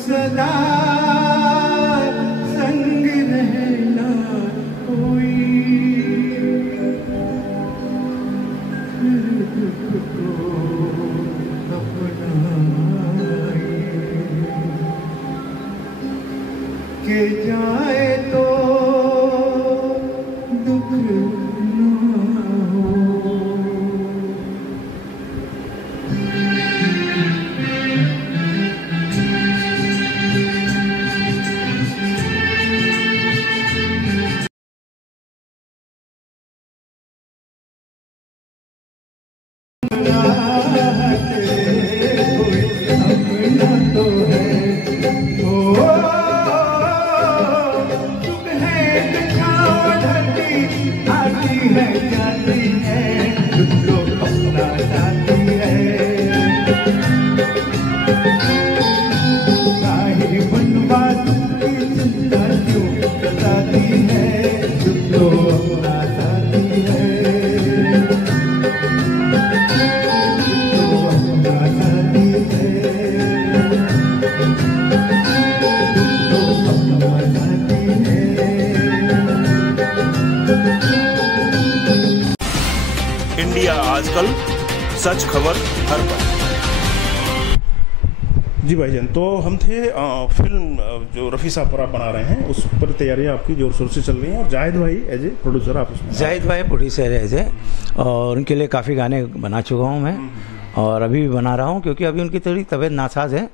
सदा संग रहना कोई के जाए तो दुख ना हो। इंडिया आजकल, सच खबर हर पल। जी भाईजान, तो हम थे फिल्म जो रफ़ी साहब पर आप बना रहे हैं उस पर तैयारियां आपकी जोर शोर से चल रही हैं और जाहिद भाई एज ए प्रोड्यूसर आप उसमें। जाहिद भाई प्रोड्यूसर है एज ए, और उनके लिए काफ़ी गाने बना चुका हूँ मैं और अभी भी बना रहा हूँ क्योंकि अभी उनकी थोड़ी तबीयत नासाज है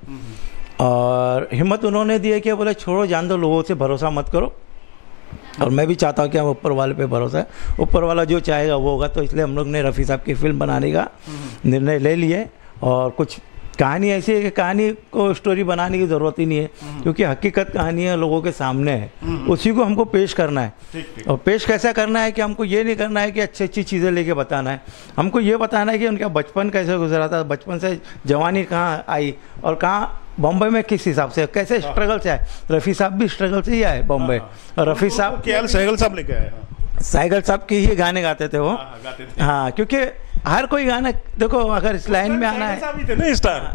और हिम्मत उन्होंने दी है कि बोले छोड़ो जान दो, लोगों से भरोसा मत करो। और मैं भी चाहता हूँ कि हम ऊपर वाले पे भरोसा है, ऊपर वाला जो चाहेगा वो होगा। तो इसलिए हम लोग ने रफ़ी साहब की फिल्म बनाने का निर्णय ले लिए और कुछ कहानी ऐसी है कि कहानी को स्टोरी बनाने की ज़रूरत ही नहीं है क्योंकि हकीकत कहानी है, लोगों के सामने है, उसी को हमको पेश करना है। और पेश कैसा करना है कि हमको ये नहीं करना है कि अच्छी अच्छी चीज़ें लेके बताना है, हमको ये बताना है कि उनका बचपन कैसे गुजरा था, बचपन से जवानी कहाँ आई और कहाँ बॉम्बे में किस हिसाब से कैसे स्ट्रगल से आए। रफ़ी साहब भी स्ट्रगल से ही आए बॉम्बे। और रफ़ी साहब केएल सहगल साहब लेके आए, सहगल साहब के ही गाने गाते थे वो। हाँ, क्योंकि हर कोई गाना देखो अगर इस लाइन में आना है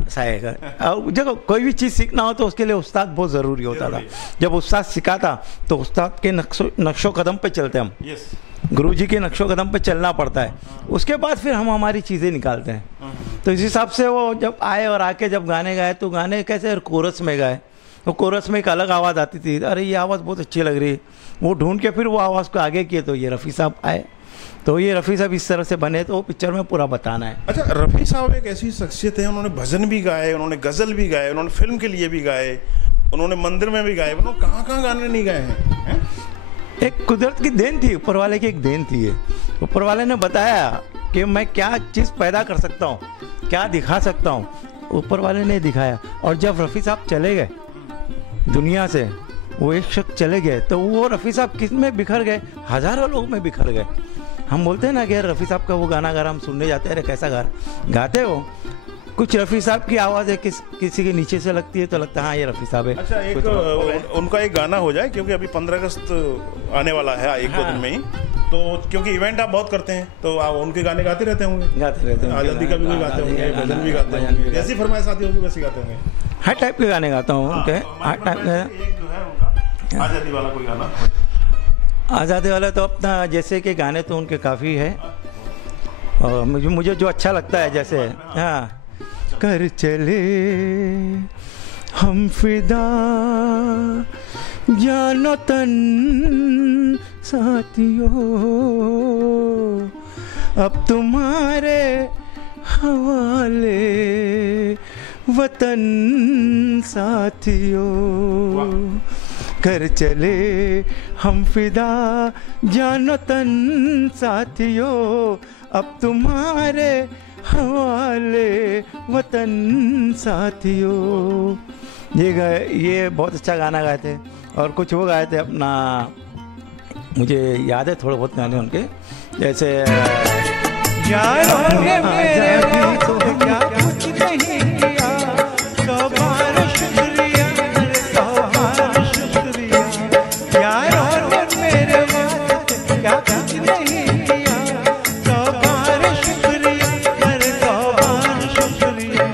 सहगल, और देखो कोई भी चीज़ सीखना हो तो उसके लिए उस्ताद बहुत ज़रूरी होता था। जब उस्ताद सिखाता तो उस्ताद के नक्शो कदम पे चलते हम, गुरुजी के नक्शो कदम पे चलना पड़ता है, उसके बाद फिर हम हमारी चीज़ें निकालते हैं। तो इस हिसाब से वो जब आए और आके जब गाने गाए तो गाने कैसे कोरस में गाए, तो कोरस में एक अलग आवाज़ आती थी, अरे ये आवाज़ बहुत अच्छी लग रही है, वो ढूंढ के फिर वो आवाज़ को आगे किए तो ये रफ़ी साहब आए। तो ये रफ़ी साहब इस तरह से बने तो पिक्चर में पूरा बताना है। अच्छा, रफ़ी साहब एक ऐसी शख्सियत है, उन्होंने भजन भी गाए, उन्होंने गज़ल भी गाए, उन्होंने फिल्म के लिए भी गाए, उन्होंने मंदिर में भी गाए, उन्होंने कहाँ कहाँ गाने नहीं गाए हैं। एक कुदरत की देन थी, ऊपर वाले की एक देन थी ये। ऊपर वाले ने बताया कि मैं क्या चीज़ पैदा कर सकता हूँ, क्या दिखा सकता हूँ, ऊपर वाले ने दिखाया। और जब रफ़ी साहब चले गए दुनिया से, वो एक शख्स चले गए तो वो रफ़ी साहब किस में बिखर गए, हज़ारों लोग में बिखर गए। हम बोलते हैं ना कि रफ़ी साहब का वो गाना अगर हम सुनने जाते हैं, अरे कैसा गाते हो, कुछ रफ़ी साहब की आवाज़ है किसी के नीचे से लगती है तो लगता है हाँ ये रफ़ी साहब है। अच्छा, एक उनका एक गाना हो जाए क्योंकि अभी 15 अगस्त आने वाला है, एक दो दिन में ही, तो क्योंकि इवेंट आप बहुत करते हैं तो आप उनके गाने गाते रहते होंगे। आज़ादी का भी कोई गाते होंगे, भजन भी गाते होंगे, जैसी फरमाइश आती होगी वैसे गाते होंगे। हर टाइप के गाने गाता हूँ उनके, हर टाइप के। एक जो है उनका आज़ादी वाला कोई गाना, आज़ादी वाला तो अपना जैसे कि गाने तो उनके काफ़ी है और मुझे जो अच्छा लगता है जैसे हाँ, कर चले हम फिदा जानो तन साथियों, अब तुम्हारे हवाले वतन साथियों, कर चले हम फिदा जानो तन साथियों, अब तुम्हारे हवाले वतन साथियों। ये बहुत अच्छा गाना गाए थे। और कुछ वो गाए थे अपना, मुझे याद है थोड़े बहुत गाने उनके, जैसे यार होंगे मेरे तो क्या कुछ नहीं किया, सौ बार शुक्रिया, सौ बार शुक्रिया, यार होंगे मेरे वास्ते क्या कुछ नहीं किया, सौ बार शुक्रिया, सौ बार शुक्रिया,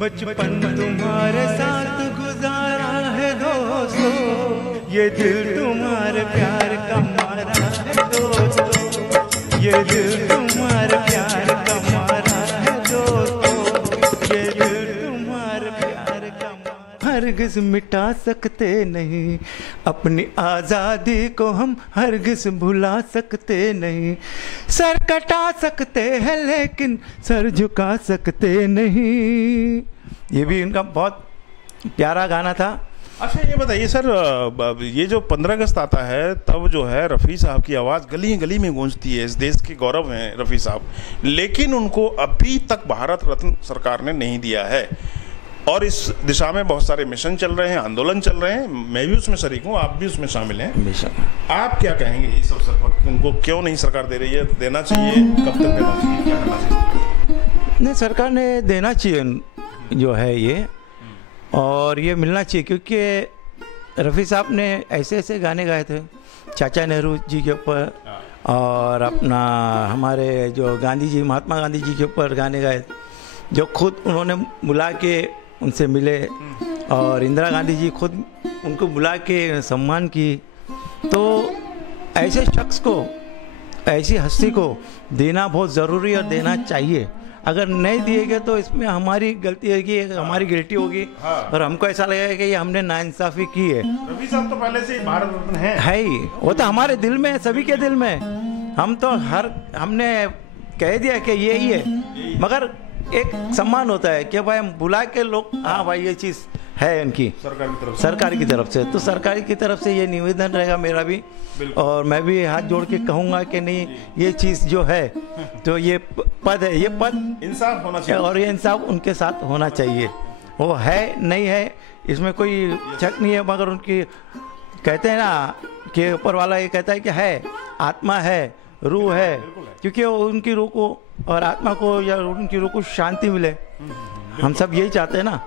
बचपन तुम्हारे साथ गुजार दिल तुम्हारे प्यार का मारा है दोस्तों, ये दिल तुम्हारे प्यार का मारा है दोस्तों, ये दिल तुम्हारे प्यार का मारा। हरगिज मिटा सकते नहीं अपनी आज़ादी को, हम हरगिज भुला सकते नहीं। सर कटा सकते हैं लेकिन सर झुका सकते नहीं। ये भी इनका बहुत प्यारा गाना था। अच्छा ये बताइए सर, ये जो 15 अगस्त आता है तब जो है रफ़ी साहब की आवाज़ गली गली में गूंजती है, इस देश के गौरव हैं रफ़ी साहब, लेकिन उनको अभी तक भारत रत्न सरकार ने नहीं दिया है और इस दिशा में बहुत सारे मिशन चल रहे हैं, आंदोलन चल रहे हैं, मैं भी उसमें शरीक हूँ, आप भी उसमें शामिल हैं। आप क्या कहेंगे इस अवसर पर, उनको क्यों नहीं सरकार दे रही है, देना चाहिए, कब तक देना चाहिए, क्या करना चाहिए? नहीं, सरकार ने देना चाहिए जो है ये, और ये मिलना चाहिए, क्योंकि रफ़ी साहब ने ऐसे ऐसे गाने गाए थे चाचा नेहरू जी के ऊपर, और अपना हमारे जो गांधी जी, महात्मा गांधी जी के ऊपर गाने गाए, जो खुद उन्होंने बुला के उनसे मिले, और इंदिरा गांधी जी खुद उनको बुला के सम्मान की। तो ऐसे शख्स को, ऐसी हस्ती को देना बहुत ज़रूरी और देना चाहिए। अगर नहीं दिए गए तो इसमें हमारी गलती होगी, हमारी गिल्टी होगी, और हमको ऐसा लगेगा कि ये हमने नाइंसाफ़ी की है। रफ़ी साहब तो पहले से ही भारत रत्न है ही, वो तो हमारे दिल में है, सभी के दिल में। हम तो हमने कह दिया कि ये ही है, मगर एक सम्मान होता है कि भाई हम बुला के लोग, हाँ भाई ये चीज़ है उनकी सरकार की तरफ से। तो सरकार की तरफ से ये निवेदन रहेगा मेरा भी, और मैं भी हाथ जोड़ के कहूँगा कि नहीं, ये चीज़ जो है तो ये पद है, ये पद इंसाफ होना चाहिए, और ये इंसाफ उनके साथ होना चाहिए। वो है नहीं है इसमें कोई शक नहीं है, मगर उनकी कहते हैं ना कि ऊपर वाला ये कहता है कि है, आत्मा है, रूह है, क्योंकि उनकी रूह को और आत्मा को या उनकी रूह को शांति मिले, हम सब यही चाहते हैं ना।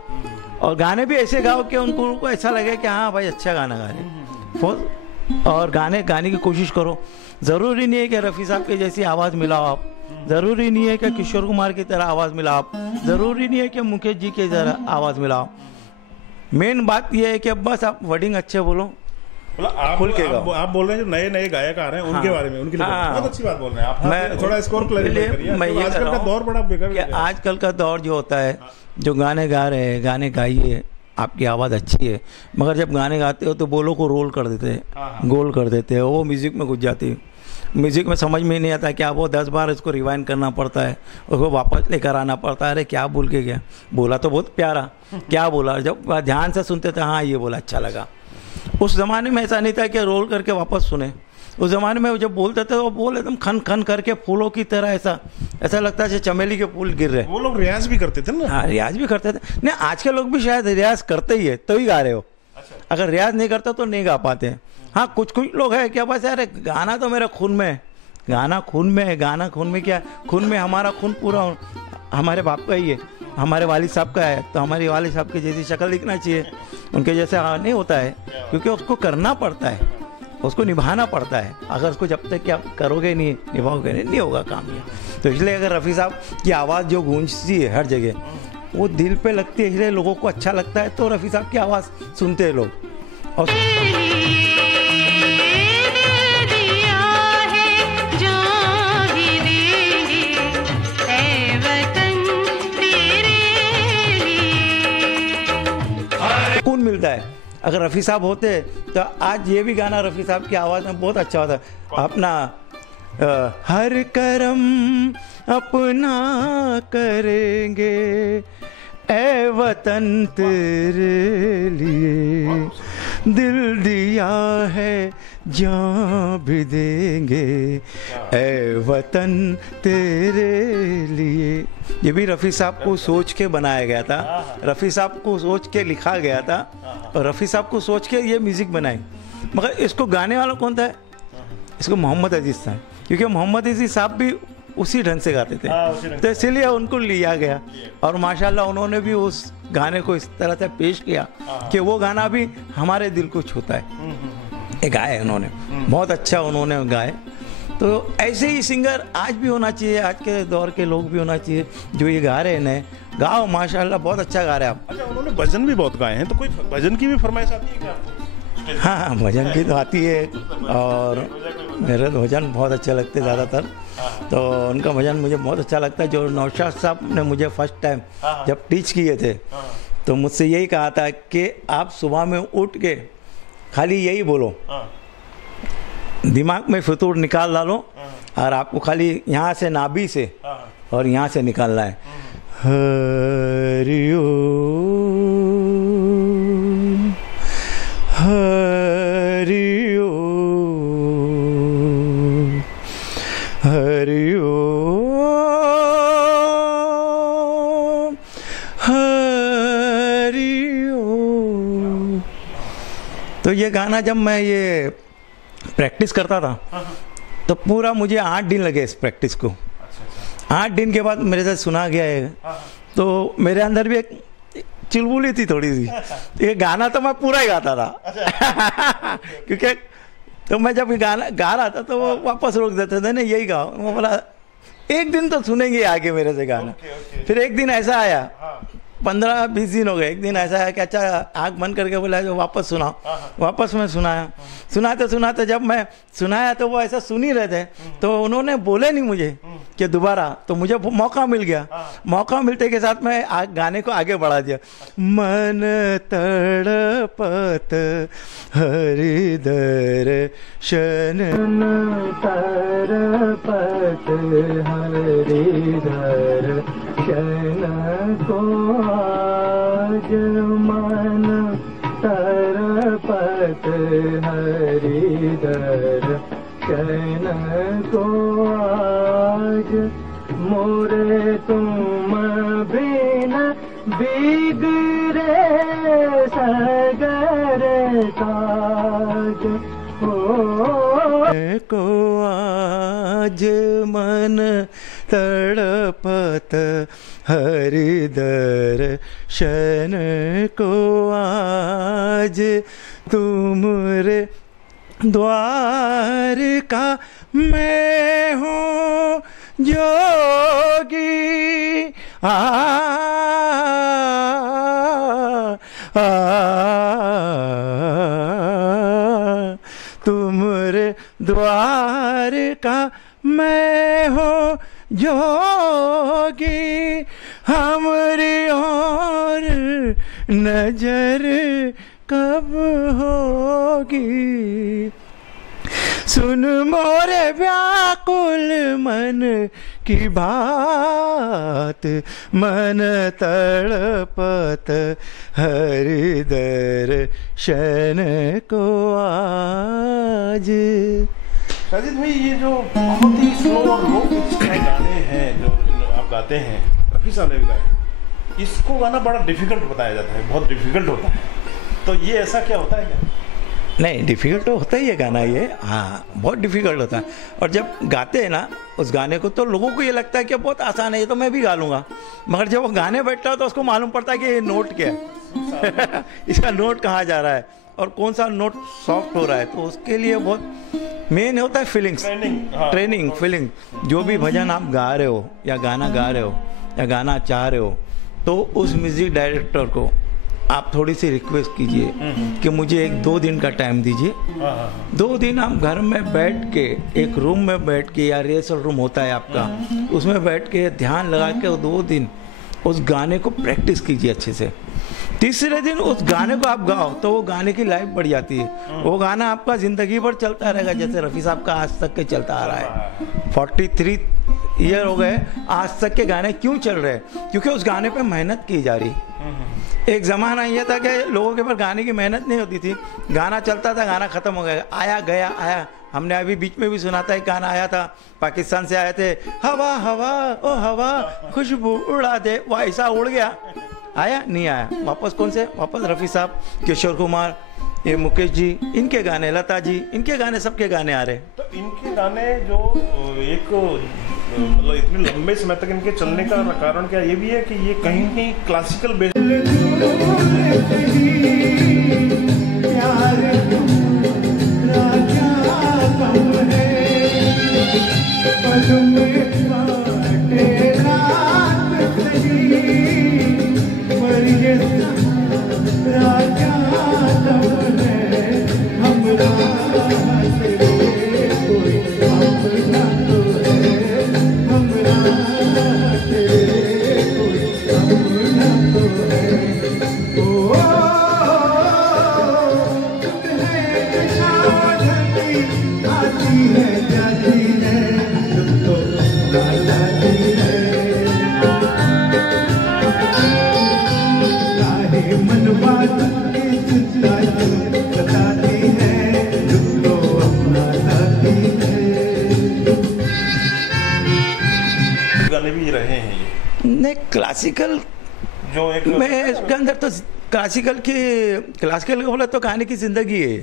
और गाने भी ऐसे गाओ कि उनको ऐसा लगे कि हाँ भाई अच्छा गाना गा रहे, और गाने की कोशिश करो। ज़रूरी नहीं है कि रफ़ी साहब की जैसी आवाज़ मिलाओ आप, ज़रूरी नहीं है कि किशोर कुमार की तरह आवाज़ मिलाओ आप, ज़रूरी नहीं है कि मुकेश जी की तरह आवाज़ मिलाओ। मेन बात यह है कि बस आप वर्डिंग अच्छे बोलो, आप बोल रहे हैं जो नए नए गायक आ रहे हैं उनके बारे में, उनके लिए बहुत अच्छी बात बोल रहे हैं आप। मैं थोड़ा स्कोर क्लैरिफाई करिए, आजकल का दौर बड़ा बेकार है। आजकल का दौर जो होता है, जो गाने गा रहे हैं, गाने गाइए, आपकी आवाज़ अच्छी है, मगर जब गाने गाते हो तो बोलों को रोल कर देते हैं, गोल कर देते हैं, वो म्यूज़िक में घुस जाती है। म्यूज़िक में समझ में नहीं आता, क्या वो 10 बार इसको रिवाइंड करना पड़ता है, उसको वापस लेकर आना पड़ता है। अरे क्या बोल के गया, बोला तो बहुत प्यारा, क्या बोला, जब ध्यान से सुनते थे हाँ ये बोला, अच्छा लगा। उस ज़माने में ऐसा नहीं था कि रोल करके वापस सुने, उस ज़माने में जब बोलते थे वो बोल एकदम खन खन करके फूलों की तरह, ऐसा लगता है चमेली के फूल गिर रहे। वो लोग रियाज भी करते थे ना। हाँ, रियाज भी करते थे। नहीं, आज के लोग भी शायद रियाज करते ही है तो ही गा रहे हो। अच्छा। अगर रियाज नहीं करते तो नहीं गा पाते हैं। हाँ, कुछ लोग हैं क्या, बस यार गाना तो मेरा खून में है, गाना खून में है, गाना खून में क्या, खून में हमारा खून पूरा हमारे बाप का ही है, हमारे वालिद साहब का है, तो हमारे वालिद साहब की जैसी शक्ल दिखना चाहिए, उनके जैसा नहीं होता है, क्योंकि उसको करना पड़ता है, उसको निभाना पड़ता है। अगर उसको जब तक क्या करोगे नहीं, निभाओगे नहीं होगा काम ये। तो इसलिए अगर रफ़ी साहब की आवाज़ जो गूंजती है हर जगह, वो दिल पे लगती है, इसलिए लोगों को अच्छा लगता है, तो रफ़ी साहब की आवाज़ सुनते हैं लोग। और सुकून मिलता है। अगर रफ़ी साहब होते तो आज ये भी गाना रफ़ी साहब की आवाज़ में बहुत अच्छा होता है। अपना हर करम अपना करेंगे ए वतन तेरे लिए, दिल दिया है जान भी देंगे ए वतन तेरे लिए। ये भी रफ़ी साहब को सोच के बनाया गया था, रफ़ी साहब को सोच के लिखा गया था, और रफ़ी साहब को सोच के ये म्यूज़िक बनाई। मगर इसको गाने वाला कौन था? इसको मोहम्मद अजीज़ था, क्योंकि मोहम्मद अजीज़ साहब भी उसी ढंग से गाते थे, तो इसीलिए उनको लिया गया। और माशाल्लाह उन्होंने भी उस गाने को इस तरह से पेश किया कि वो गाना भी हमारे दिल को छूता है। गाए उन्होंने, बहुत अच्छा उन्होंने गाए। तो ऐसे ही सिंगर आज भी होना चाहिए, आज के दौर के लोग भी होना चाहिए जो ये गा रहे हैं नए। गाओ, माशाल्लाह बहुत अच्छा गा रहे हैं आप। अच्छा, उन्होंने भजन भी बहुत गाए हैं, तो कोई भजन की भी फरमाइश आती है क्या आपको? हाँ हाँ, भजन की तो आती है और मेरे तो भजन बहुत अच्छे लगते हैं ज़्यादातर। तो उनका भजन मुझे बहुत अच्छा लगता है। जो नौशाद साहब ने मुझे फर्स्ट टाइम जब टीच किए थे तो मुझसे यही कहा था कि आप सुबह में उठ के खाली यही बोलो, दिमाग में फितूर निकाल डालो और आपको खाली यहाँ से नाभि से और यहाँ से निकालना है, हरि ओम हरि ओम हरि ओम हरि ओम। तो ये गाना जब मैं ये प्रैक्टिस करता था तो पूरा मुझे 8 दिन लगे इस प्रैक्टिस को। 8 दिन के बाद मेरे से सुना गया है तो मेरे अंदर भी एक चुलबुली थी थोड़ी सी। ये गाना तो मैं पूरा ही गाता था क्योंकि तो मैं जब गाना गा रहा था तो वो वापस रोक देते थे, नहीं यही गाओ। वो बोला एक दिन तो सुनेंगे आगे मेरे से गाना। फिर एक दिन ऐसा आया, 15-20 दिन हो गए, एक दिन ऐसा है कि अच्छा आँख बंद करके बोला जो वापस सुनाओ। वापस मैं सुनाया, सुनाते जब मैं सुनाया तो वो ऐसा सुन ही रहे थे तो उन्होंने बोले नहीं मुझे कि दोबारा, तो मुझे मौका मिल गया। मौका मिलते के साथ मैं गाने को आगे बढ़ा दिया। मन तड़पत हरि दर्शन तड़पत हरि दर्शन को आज मन तरपत हरि दर्शन को आज मोरे तुम बिना बिगड़े सगर काज को आज मन तड़पत हरि दर्शन को आज तुमरे द्वार का मैं हूँ जोगी तुमरे द्वार का मैं हूँ जोगी, हमरी और नजर कब होगी। सुन मोरे व्याकुल मन की बात, मन तड़पत हरि दर्शन को आज। साजिद भाई, ये जो बहुत ही स्लो और लो पिच के गाने हैं जो आप गाते हैं, रफी साहब ने भी गाए, इसको गाना बड़ा डिफिकल्ट बताया जाता है, बहुत डिफिकल्ट होता है। तो ये ऐसा क्या होता है क्या? नहीं, डिफ़िकल्ट तो होता ही है गाना ये, हाँ बहुत डिफ़िकल्ट होता है। और जब गाते हैं ना उस गाने को तो लोगों को ये लगता है कि बहुत आसान है, ये तो मैं भी गा लूँगा। मगर जब वो गाने बैठता है तो उसको मालूम पड़ता है कि ये नोट क्या है इसका नोट कहाँ जा रहा है और कौन सा नोट सॉफ्ट हो रहा है। तो उसके लिए बहुत मेन होता है फीलिंग्स, ट्रेनिंग, फीलिंग। जो भी भजन आप गा रहे हो या गाना गा रहे हो या गाना चाह रहे हो तो उस म्यूज़िक डायरेक्टर को आप थोड़ी सी रिक्वेस्ट कीजिए कि मुझे 1-2 दिन का टाइम दीजिए। 2 दिन आप घर में बैठ के, एक रूम में बैठ के, या रिहर्सल रूम होता है आपका, उसमें बैठ के ध्यान लगा के 2 दिन उस गाने को प्रैक्टिस कीजिए अच्छे से। तीसरे दिन उस गाने को आप गाओ तो वो गाने की लाइफ बढ़ जाती है। वो गाना आपका ज़िंदगी भर चलता रहेगा, जैसे रफ़ी साहब का आज तक के चलता आ रहा है। 43 ईयर हो गए, आज तक के गाने क्यों चल रहे हैं? क्योंकि उस गाने पे मेहनत की जा रही। एक ज़माना ये था कि लोगों के पास गाने की मेहनत नहीं होती थी, गाना चलता था, गाना ख़त्म हो गया, आया गया आया। हमने अभी बीच में भी सुना था, एक गाना आया था, पाकिस्तान से आए थे, हवा हवा ओ हवा खुशबू उड़ा दे, वो ऐसा उड़ गया, आया नहीं आया वापस। कौन से? वापस रफ़ी साहब, किशोर कुमार, ये मुकेश जी, इनके गाने, लता जी, इनके गाने, सबके गाने आ रहे। तो इनके गाने जो एक मतलब इतने लंबे समय तक इनके चलने का कारण क्या ये भी है कि ये कहीं कहीं क्लासिकल बेस गाने भी रहे हैं ये नहीं, क्लासिकल जो एक में इसके अंदर तो क्लासिकल का बोला तो गाने की जिंदगी है,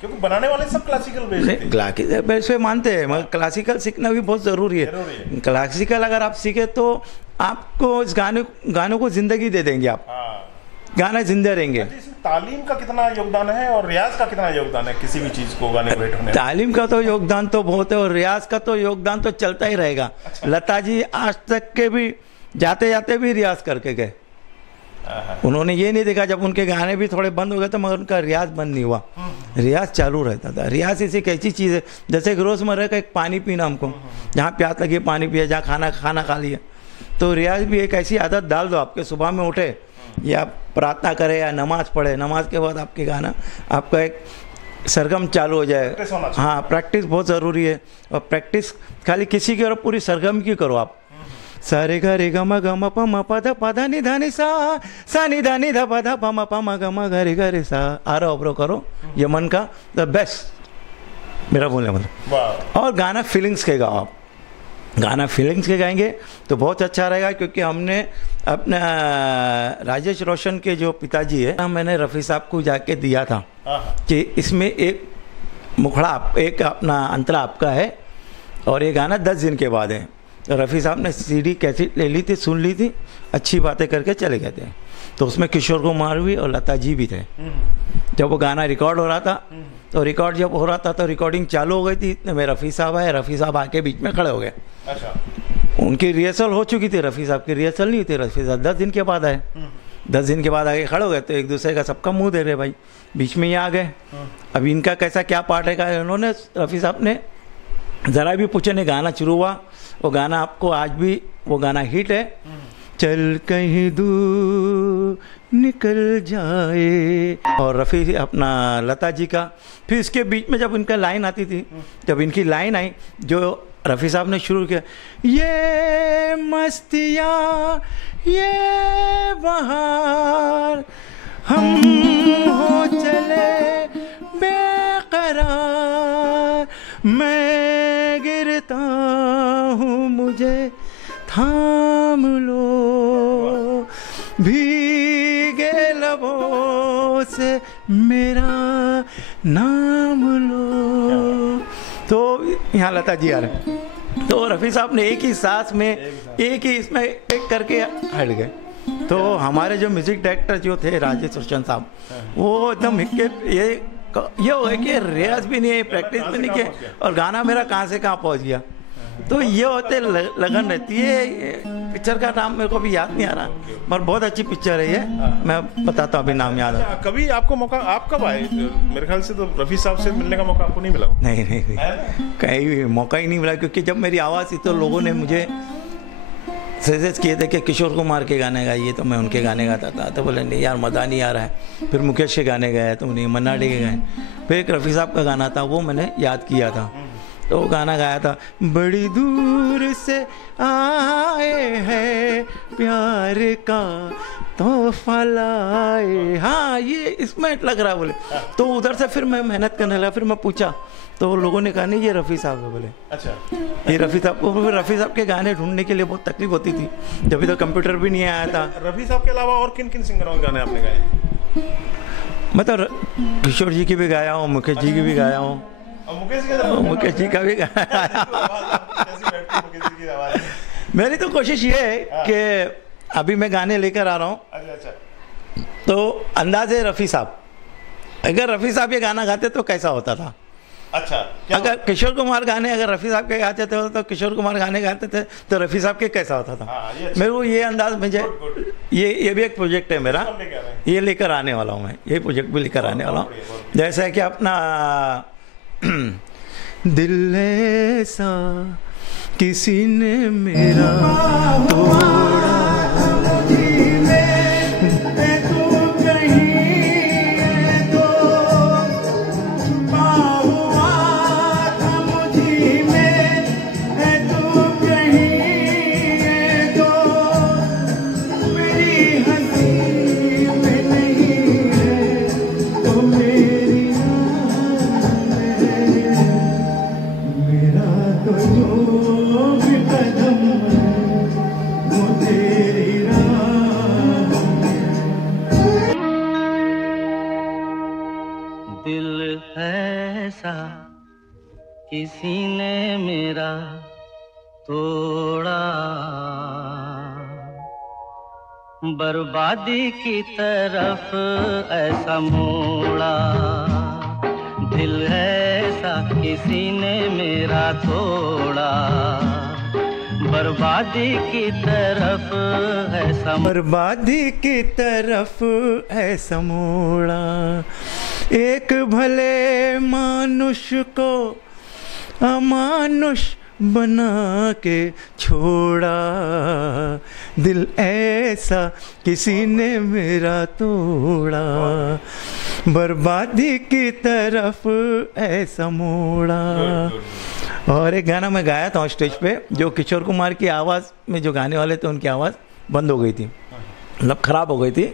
क्योंकि बनाने वाले सब क्लासिकल बेस्ड थे। क्लासिकल वैसे मानते हैं, मगर क्लासिकल सीखना भी बहुत ज़रूरी है। क्लासिकल अगर आप सीखे तो आपको इस गानों को जिंदगी दे देंगे, आप हाँ। गाना जिंदे रहेंगे। इसमें तालीम का कितना योगदान है और रियाज का कितना योगदान है किसी भी चीज को गाने को हिट होने में? तालीम का तो योगदान तो बहुत है और रियाज का तो योगदान तो चलता ही रहेगा। लता जी आज तक के भी जाते जाते भी रियाज करके गए। उन्होंने ये नहीं देखा जब उनके गाने भी थोड़े बंद हो गए तो मगर उनका रियाज बंद नहीं हुआ, रियाज चालू रहता था। रियाज ऐसी एक ऐसी चीज़ है जैसे एक रोज़मर्रा का एक पानी पीना, हमको जहाँ प्यास लगी पानी पिया, जहाँ खाना खा लिया, तो रियाज भी एक ऐसी आदत डाल दो आपके, सुबह में उठे या प्रार्थना करे या नमाज पढ़े, नमाज के बाद आपके गाना आपका एक सरगम चालू हो जाए। हाँ, प्रैक्टिस बहुत ज़रूरी है और प्रैक्टिस खाली किसी की और पूरी सरगम की करो आप। सारे गा रे ग म ग म प म प ध प ध नि ध नि सा नि ध नि ध प ध प म ग ग रे सा आरो अब्रो करो, ये मन का द बेस्ट मेरा बोलने मतलब। और गाना फीलिंग्स के गाओ आप, गाना फीलिंग्स के गाएंगे तो बहुत अच्छा रहेगा। क्योंकि हमने अपना राजेश रोशन के जो पिताजी है, मैंने रफ़ी साहब को जाके दिया था कि इसमें एक मुखड़ा एक अपना अंतरा आपका है और ये गाना 10 दिन के बाद है। तो रफ़ी साहब ने सीडी कैसेट ले ली थी, सुन ली थी, अच्छी बातें करके चले गए थे। तो उसमें किशोर कुमार भी और लता जी भी थे। जब वो गाना रिकॉर्ड हो रहा था तो रिकॉर्ड जब हो रहा था तो रिकॉर्डिंग चालू हो गई थी, इतने में रफ़ी साहब आए, रफ़ी साहब आके बीच में खड़े हो गए। अच्छा। उनकी रिहर्सल हो चुकी थी, रफ़ी साहब की रिहर्सल नहीं हुई थी। रफ़ी साहब 10 दिन के बाद आए, 10 दिन के बाद आगे खड़े हो गए तो एक दूसरे का सबका मुंह दे रहे भाई, बीच में ये आ गए। अब इनका कैसा क्या पार्ट है, उन्होंने रफ़ी साहब ने ज़रा भी पूछे नहीं, गाना शुरू हुआ। वो गाना आपको आज भी वो गाना हिट है, चल कहीं दूर निकल जाए। और रफ़ी अपना लता जी का, फिर इसके बीच में जब इनका लाइन आती थी, जब इनकी लाइन आई जो रफ़ी साहब ने शुरू किया, ये मस्तियाँ ये बहार हम हो चले बेकरार, मैं गिरता हूँ मुझे थाम लो, भीगे लबों से मेरा नाम लो। तो यहाँ लता जी आ रहे, तो रफ़ी साहब ने एक ही सांस में एक ही इसमें एक करके हट गए। तो हमारे जो म्यूजिक डायरेक्टर जो थे राजेश रोशन साहब, वो एकदम ये हो गया कि रियाज भी नहीं है, प्रैक्टिस भी नहीं किया और गाना मेरा कहाँ से कहाँ पहुँच गया। तो ये होते लगन रहती है। पिक्चर का नाम मेरे को भी याद नहीं आ रहा, पर बहुत अच्छी पिक्चर है ये, मैं बताता हूँ अभी नाम याद है। कभी आपको मौका, आप कब आए? मेरे ख्याल से तो रफ़ी साहब से मिलने का मौका आपको नहीं मिला। नहीं, कहीं भी मौका ही नहीं मिला, क्योंकि जब मेरी आवाज़ थी तो लोगों ने मुझे सजेस्ट किए थे कि किशोर कुमार के गाने गाइए, तो मैं उनके गाने गाता था। तो बोले नहीं यार मज़ा नहीं आ रहा है। फिर मुकेश के गाने गाए तो नहीं, मन्ना डे के गाए। फिर एक रफ़ी साहब का गाना था, वो मैंने याद किया था, तो वो गाना गाया था, बड़ी दूर से आए हैं प्यार का तोहफा लाए। हाँ, ये इसमें लग रहा है बोले। तो उधर से फिर मैं मेहनत करने लगा, फिर मैं पूछा तो लोगों ने कहा नहीं ये रफ़ी साहब है बोले। अच्छा, ये रफ़ी साहब को। फिर रफ़ी साहब के गाने ढूंढने के लिए बहुत तकलीफ होती थी, जब भी तो कंप्यूटर भी नहीं आया था। रफ़ी साहब के अलावा और किन किन सिंगरों के गाने आपने गाए? मतलब किशोर जी की भी गाया हूँ, मुकेश जी की भी गाया हूँ, मुकेश जी का भी गाया। मेरी तो कोशिश ये है कि अभी मैं गाने लेकर आ रहा हूँ, तो अंदाज है रफ़ी साहब, अगर रफ़ी साहब ये गाना गाते तो कैसा होता था। अच्छा, अगर किशोर कुमार गाने अगर रफ़ी साहब के गाते थे तो किशोर कुमार गाने गाते थे तो रफ़ी साहब के कैसा होता था। मेरे को ये अंदाज, मुझे ये भी एक प्रोजेक्ट है मेरा, ये लेकर आने वाला हूँ मैं, ये प्रोजेक्ट भी लेकर आने वाला हूँ। जैसा कि अपना दिल ऐसा किसी ने मेरा तोड़ा, किसी ने मेरा तोड़ा, बर्बादी की तरफ ऐसा मोड़ा, दिल ऐसा किसी ने मेरा तोड़ा, बर्बादी की तरफ ऐसा बर्बादी की तरफ ऐसा मोड़ा, एक भले मानुष को अमानुष बना के छोड़ा, दिल ऐसा किसी ने मेरा तोड़ा, बर्बादी की तरफ ऐसा मोड़ा। और एक गाना मैं गाया था स्टेज पे, जो किशोर कुमार की आवाज़ में जो गाने वाले थे उनकी आवाज़ बंद हो गई थी, मतलब ख़राब हो गई थी।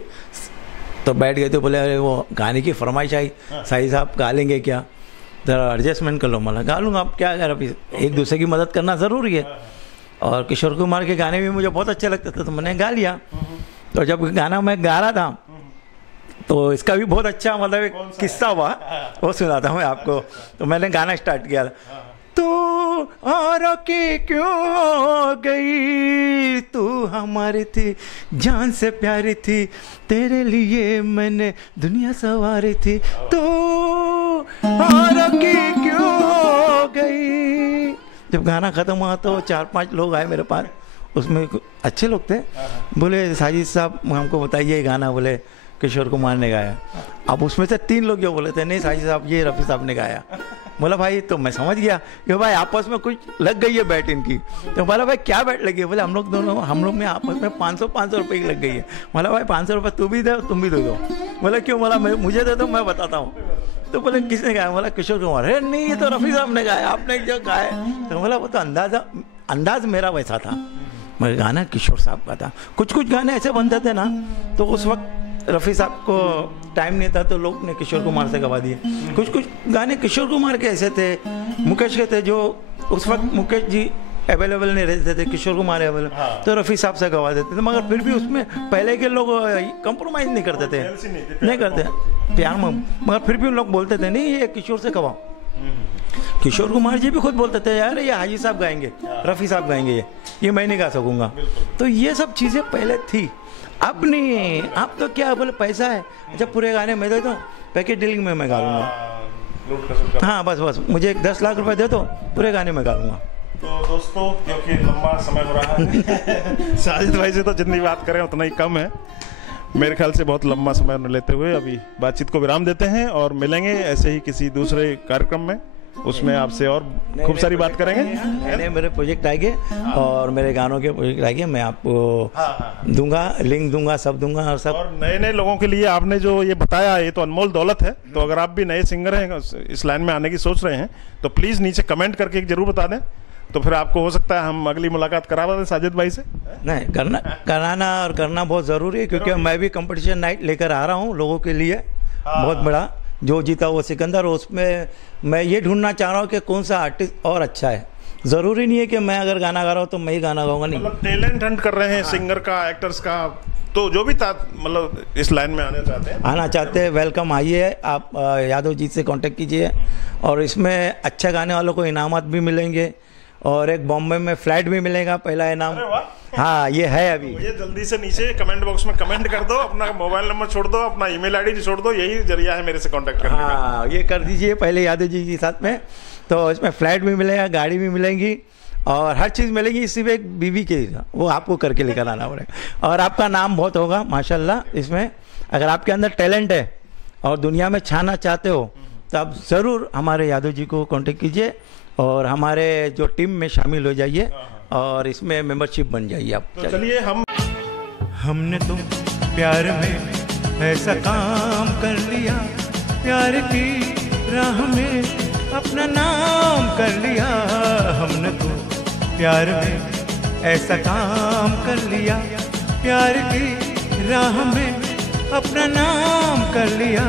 तो बैठ गए थे, बोले अरे वो गाने की फरमाइश आई, साई साहब गा लेंगे क्या, ज़रा एडजस्टमेंट कर लो। मतलब गा लूँगा, आप क्या कर, अभी एक दूसरे की मदद करना ज़रूरी है। और किशोर कुमार के गाने भी मुझे बहुत अच्छे लगते थे, तो मैंने गा लिया। तो जब गाना मैं गा रहा था तो इसका भी बहुत अच्छा मतलब एक किस्सा हुआ, वो सुनाता हूँ मैं आपको। तो मैंने गाना स्टार्ट किया, तू औरों की क्यों हो गई, तू हमारी थी, जान से प्यारी थी, तेरे लिए मैंने दुनिया सवारी थी, तू औरों की क्यों हो गई। जब गाना ख़त्म हुआ तो 4-5 लोग आए मेरे पास, उसमें अच्छे लोग थे, बोले साजिद साहब हमको बताइए ये गाना, बोले किशोर कुमार ने गाया। अब उसमें से 3 लोग जो बोले थे नहीं साजिद साहब ये रफ़ी साहब ने गाया। बोला भाई, तो मैं समझ गया कि भाई आपस में कुछ लग गई है बैट इनकी। तो बोला भाई क्या बैट लगी है, बोले हम लोग में आपस में 500 रुपये की लग गई है। बोला भाई 500 रुपये तू भी दे तुम भी दे दो। बोला क्यों, बोला मुझे दे दो मैं बताता हूँ। तो बोले किसने गाया, बोला किशोर कुमार। अरे नहीं ये तो रफ़ी साहब ने गाया, आपने जो गाया। तो बोला वो तो अंदाज मेरा वैसा था, मगर गाना किशोर साहब का था। कुछ गाने ऐसे बनते थे ना, तो उस वक्त रफ़ी साहब को टाइम नहीं था तो लोग ने किशोर कुमार से गवा दिए। कुछ गाने किशोर कुमार के ऐसे थे, मुकेश के थे, जो उस वक्त मुकेश जी अवेलेबल नहीं रहते थे, किशोर कुमार अवेलेबल, तो रफ़ी साहब से गवा देते थे। मगर फिर भी उसमें पहले के लोग कंप्रोमाइज़ नहीं करते थे, नहीं करते प्यार में, मगर फिर भी लोग बोलते थे नहीं ये किशोर से गवाओ। किशोर कुमार जी भी खुद बोलते थे यार ये हाजी साहब गाएंगे, रफ़ी साहब गाएंगे, ये मैं नहीं गा सकूँगा। तो ये सब चीज़ें पहले थी, अब नहीं। अब तो क्या बोले पैसा है, अच्छा पूरे गाने मैं दे दो, पैकेट डीलिंग में मैं गा लूँगा। हाँ बस मुझे 10 लाख रुपए दे दो, पूरे गाने में गा लूँगा। तो दोस्तों क्योंकि लंबा समय हो रहा है साजिद भाई से तो जितनी बात करें उतना ही कम है। मेरे ख्याल से बहुत लंबा समय लेते हुए अभी बातचीत को विराम देते हैं और मिलेंगे ऐसे ही किसी दूसरे कार्यक्रम में, उसमें आपसे और खूब सारी बात करेंगे। नए मेरे प्रोजेक्ट आएंगे और मेरे गानों के प्रोजेक्ट आएंगे, मैं आपको दूंगा, लिंक दूंगा, सब दूंगा। और सब और नए लोगों के लिए आपने जो ये बताया ये तो अनमोल दौलत है। तो अगर आप भी नए सिंगर हैं, इस लाइन में आने की सोच रहे हैं, तो प्लीज़ नीचे कमेंट करके जरूर बता दें, तो फिर आपको हो सकता है हम अगली मुलाकात करा दें साजिद भाई से। नहीं कराना और करना बहुत ज़रूरी है, क्योंकि मैं भी कंपटीशन नाइट लेकर आ रहा हूँ लोगों के लिए, बहुत बड़ा, जो जीता वो सिकंदर। उसमें मैं ये ढूंढना चाह रहा हूँ कि कौन सा आर्टिस्ट और अच्छा है। ज़रूरी नहीं है कि मैं अगर गाना गा रहा हूँ तो मैं ही गाना गाऊंगा, नहीं, मतलब टैलेंट हंट कर रहे हैं, सिंगर का, एक्टर्स का, तो जो भी मतलब इस लाइन में आना चाहते हैं वेलकम, आइए आप यादव जी से कांटेक्ट कीजिए। और इसमें अच्छा गाने वालों को इनामात भी मिलेंगे और एक बॉम्बे में फ्लैट भी मिलेगा, पहला इनाम। हाँ ये है अभी। ये जल्दी से नीचे कमेंट बॉक्स में कमेंट कर दो, अपना मोबाइल नंबर छोड़ दो, अपना ईमेल आईडी छोड़ दो, यही जरिया है मेरे से कांटेक्ट करने का। हाँ ये कर दीजिए पहले यादव जी के साथ में। तो इसमें फ्लैट भी मिलेगा, गाड़ी भी मिलेंगी और हर चीज़ मिलेगी। सिर्फ एक बीवी के वो आपको करके लेकर आना पड़ेगा और आपका नाम बहुत होगा माशाल्लाह इसमें। अगर आपके अंदर टैलेंट है और दुनिया में छाना चाहते हो तो आप ज़रूर हमारे यादव जी को कांटेक्ट कीजिए और हमारे जो टीम में शामिल हो जाइए और इसमें मेंबरशिप बन जाइए आप। तो चलिए हमने तो प्यार में ऐसा काम कर लिया, प्यार की राह में अपना नाम कर लिया। हमने तो प्यार में ऐसा काम कर लिया, प्यार की राह में अपना नाम कर लिया,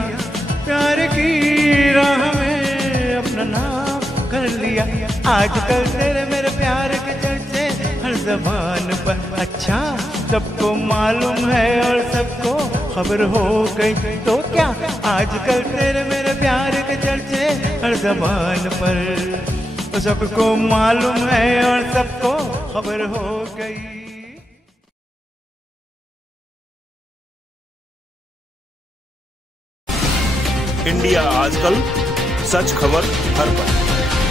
प्यार की राह में अपना नाम कर लिया। आजकल तेरे मेरे प्यार के चर्चे हर ज़बान पर, अच्छा सबको मालूम है और सबको खबर हो गई तो क्या। आजकल तेरे मेरे प्यार के चर्चे हर ज़बान पर, सबको मालूम है और सबको खबर हो गई। इंडिया आजकल, सच खबर हर पल।